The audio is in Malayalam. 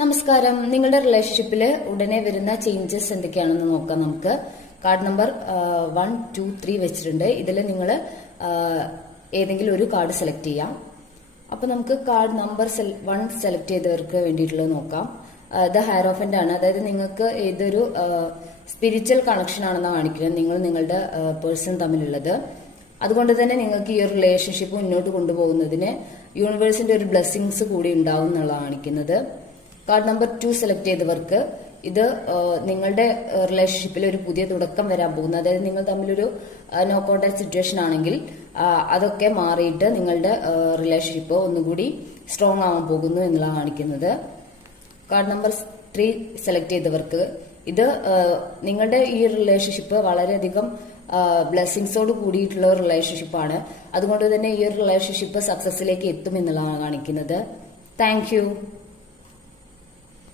നമസ്കാരം. നിങ്ങളുടെ റിലേഷൻഷിപ്പിൽ ഉടനെ വരുന്ന ചേഞ്ചസ് എന്തൊക്കെയാണെന്ന് നോക്കാം. നമുക്ക് കാർഡ് നമ്പർ 1, 2, 3 വെച്ചിട്ടുണ്ട്. ഇതിൽ നിങ്ങൾ ഏതെങ്കിലും ഒരു കാർഡ് സെലക്ട് ചെയ്യാം. അപ്പൊ നമുക്ക് കാർഡ് നമ്പർ 1 സെലക്ട് ചെയ്തവർക്ക് വേണ്ടിയിട്ടുള്ളത് നോക്കാം. ഇത് ഹയറോഫന്റ് ആണ്. അതായത് നിങ്ങൾക്ക് ഏതൊരു സ്പിരിച്വൽ കണക്ഷൻ ആണെന്ന് കാണിക്കുന്നത് നിങ്ങളുടെ പേഴ്സൺ തമ്മിലുള്ളത്. അതുകൊണ്ട് തന്നെ നിങ്ങൾക്ക് ഈ ഒരു റിലേഷൻഷിപ്പ് മുന്നോട്ട് കൊണ്ടുപോകുന്നതിന് യൂണിവേഴ്സിന്റെ ഒരു ബ്ലെസ്സിങ്സ് കൂടി ഉണ്ടാവും എന്നുള്ളതാണ് കാണിക്കുന്നത്. കാർഡ് നമ്പർ 2 സെലക്ട് ചെയ്തവർക്ക് ഇത് നിങ്ങളുടെ റിലേഷൻഷിപ്പിൽ ഒരു പുതിയ തുടക്കം വരാൻ പോകുന്നു. അതായത് നിങ്ങൾ തമ്മിലൊരു നോ കോണ്ടാക്ട് സിറ്റുവേഷൻ ആണെങ്കിൽ അതൊക്കെ മാറിയിട്ട് നിങ്ങളുടെ റിലേഷൻഷിപ്പ് ഒന്നുകൂടി സ്ട്രോങ് ആവാൻ പോകുന്നു എന്നുള്ളതാണ് കാണിക്കുന്നത്. കാർഡ് നമ്പർ 3 സെലക്ട് ചെയ്തവർക്ക് ഇത് നിങ്ങളുടെ ഈ റിലേഷൻഷിപ്പ് വളരെയധികം ബ്ലെസ്സിങ്സോട് കൂടിയിട്ടുള്ള ഒരു റിലേഷൻഷിപ്പാണ്. അതുകൊണ്ട് തന്നെ ഈ ഒരു റിലേഷൻഷിപ്പ് സക്സസിലേക്ക് എത്തും എന്നുള്ളതാണ് കാണിക്കുന്നത്. Thank you.